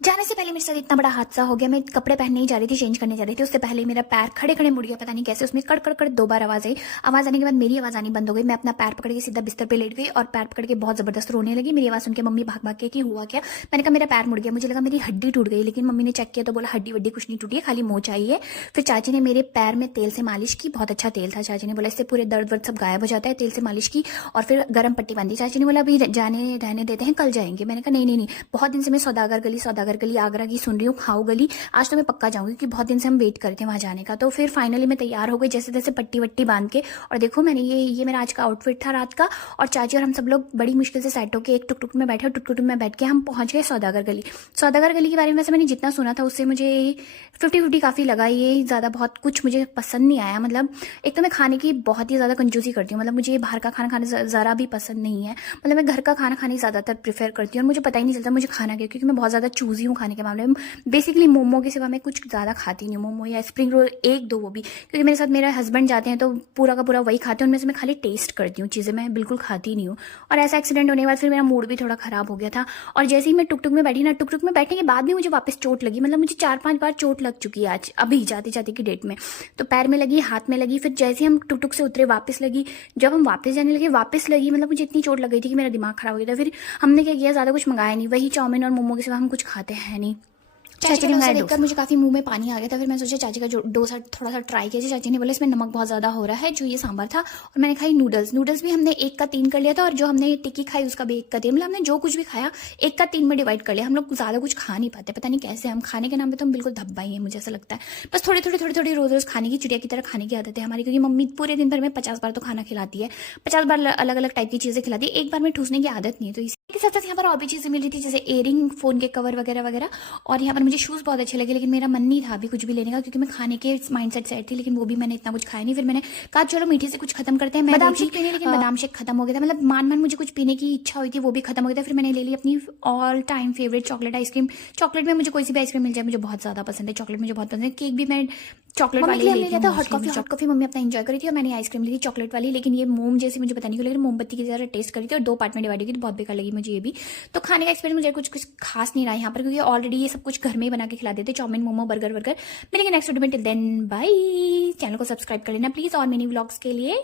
जाने से पहले मेरे साथ इतना बड़ा हादसा हो गया। मैं कपड़े पहनने ही जा रही थी, चेंज करने जा रही थी, उससे पहले मेरा पैर खड़े खड़े मुड़ गया। पता नहीं कैसे, उसमें कड़ कड़ कड़ 2 बार आवाज आई। आवाज आने के बाद मेरी आवाज आनी बंद हो गई। मैं अपना पैर पकड़ के सीधा बिस्तर पे लेट गई और पैर पकड़ के बहुत जबरदस्त रोने लगी। मेरी आवाज सुन के मम्मी भाग भाग के कि हुआ क्या। मैंने कहा मेरा पैर मुड़ गया। मुझे लगा मेरी हड्डी टूट गई, लेकिन मम्मी ने चेक किया तो बोला हड्डी वड्डी कुछ नहीं टूटी है, खाली मोच आई है। फिर चाची ने मेरे पैर में तेल से मालिश की, बहुत अच्छा तेल था। चाची ने बोला इससे पूरे दर्द वर्द सब गायब हो जाता है, तेल से मालिश की और फिर गर्म पट्टी बांधी। चाची ने बोला अभी जाने रहने देते हैं, कल जाएंगे। मैंने कहा नहीं, बहुत दिन से मैं सौदागर गली आगरा की सुन रही हूँ, खाऊ गली, आज तो मैं पक्का जाऊंगी क्योंकि बहुत दिन से हम वेट करते हैं वहां जाने का। तो फिर फाइनली मैं तैयार हो गई जैसे तैसे पट्टी वट्टी बांध के। और देखो मैंने ये मेरा आज का आउटफिट था रात का। और चाची और हम सब लोग बड़ी मुश्किल से सेट होकर एक टुक टुक में बैठे और टुक टुक में बैठ के हम पहुंच गए सौदागर गली। सौदागर गली के बारे में वैसे मैंने जितना सुना था उससे मुझे 50-50 काफी लगा। ये ज्यादा बहुत कुछ मुझे पसंद नहीं आया। मतलब एक तो मैं खाने की बहुत ही ज्यादा कंजूसी करती हूँ, मतलब मुझे बाहर का खाना खाना जरा भी पसंद नहीं है। मतलब मैं घर का खाना खाने ज्यादातर प्रेफर करती हूँ और मुझे पता ही नहीं चलता मुझे खाना क्या, क्योंकि मैं बहुत ज्यादा चूजी हूँ खाने के मामले में। बेसिकली मोमो के सिवा मैं कुछ ज़्यादा खाती नहीं हूँ। मोमो या स्प्रिंग रोल एक दो, वो भी क्योंकि मेरे साथ मेरे हस्बैंड जाते हैं तो पूरा का पूरा वही खाते हैं। उनमें से मैं खाली टेस्ट करती हूँ चीज़ें, मैं बिल्कुल खाती नहीं हूँ। और ऐसा एक्सीडेंट होने के बाद फिर मेरा मूड भी थोड़ा ख़राब हो गया था। और जैसे ही मैं टुक टुक में बैठी ना, टुक टुक में बैठने के बाद भी मुझे वापस चोट लगी। मतलब मुझे 4-5 बार चोट लग चुकी है आज, अभी जाते जाते की डेट में। तो पैर में लगी, हाथ में लगी, फिर जैसे ही हम टुक टुक से उतरे वापस लगी। जब हम वापस जाने लगे वापस लगी। मतलब मुझे इतनी चोट लग गई थी कि मेरा दिमाग खराब हो गया था। फिर हमने क्या किया, ज़्यादा कुछ मंगाया नहीं, वही चाउमीन और मोमो के सिवा हम कुछ खाते हैं नहीं। चाची का डोसा देखकर मुझे काफी मुंह में पानी आ गया था। फिर मैं सोचा चाची का जो डोसा थोड़ा सा ट्राई किया। चाची ने बोला इसमें नमक बहुत ज्यादा हो रहा है। जो ये सांभर था, और मैंने खाई नूडल्स भी हमने 1 का 3 कर लिया था। और जो हमने टिक्की खाई उसका भी 1 का 3। मतलब हमने जो कुछ भी खाया 1 का 3 में डिवाइड कर लिया। हम लोग ज्यादा कुछ खा नहीं पाते, पता नहीं कैसे। हम खाने के नाम पे तो हम बिल्कुल धब्बा ही है, मुझे ऐसा लगता है। बस थोड़ी रोज रोज खाने की, चिड़िया की तरह खाने की आदत है हमारी, क्योंकि मम्मी पूरे दिन भर में 50 बार तो खाना खिलाती है, 50 बार अलग अलग टाइप की चीजें खिलाती है। एक बार में ठूसने की आदत नहीं है। तो इसके साथ साथ यहाँ पर और भी चीजें मिल रही थी, जैसे इयरिंग, फोन के कवर वगैरह वगैरह। और यहाँ पर मुझे शूज बहुत अच्छे लगे, लेकिन मेरा मन नहीं था अभी कुछ भी लेने का, क्योंकि मैं खाने के माइंडसेट से आई थी। लेकिन वो भी मैंने इतना कुछ खाया नहीं। फिर मैंने कहा चलो मीठे से कुछ खत्म करते हैं। मैं बादाम शेक पीने, लेकिन बादाम शेक खत्म हो गया था। मतलब मान मुझे कुछ पीने की इच्छा हुई थी, वो भी खत्म हो गया था। फिर मैंने ले ली अपनी all time favourite chocolate ice cream. Chocolate में मुझे कोई सी भी आइसक्रीम मिल जाए मुझे बहुत ज्यादा पसंद है। चॉकलेट मुझे बहुत पसंद है। केक भी मैं चॉकलेट वाली ले लिया था। हॉट कॉफी मम्मी अपना एंजॉय करी थी और मैंने आइसक्रीम ली थी चॉकलेट वाली। लेकिन ये मोम जैसी मुझे पता नहीं क्यों, लेकिन मोमबत्ती की तरह टेस्ट करी थी और 2 पार्ट में डिवाइड की थी। बहुत बेकार लगी मुझे ये भी। तो खाने का एक्सपीरियंस मुझे कुछ खास नहीं रहा यहाँ पर, क्योंकि ऑलरेडी ये सब कुछ घर में ही बना के खिला देते, चाउमीन, मोमो, बर्गर वर्गर। मिलेंगे नेक्स्ट वीडियो में। Till then bye. चैनल को सब्सक्राइब कर लेना प्लीज और मिनी व्लॉग्स के लिए।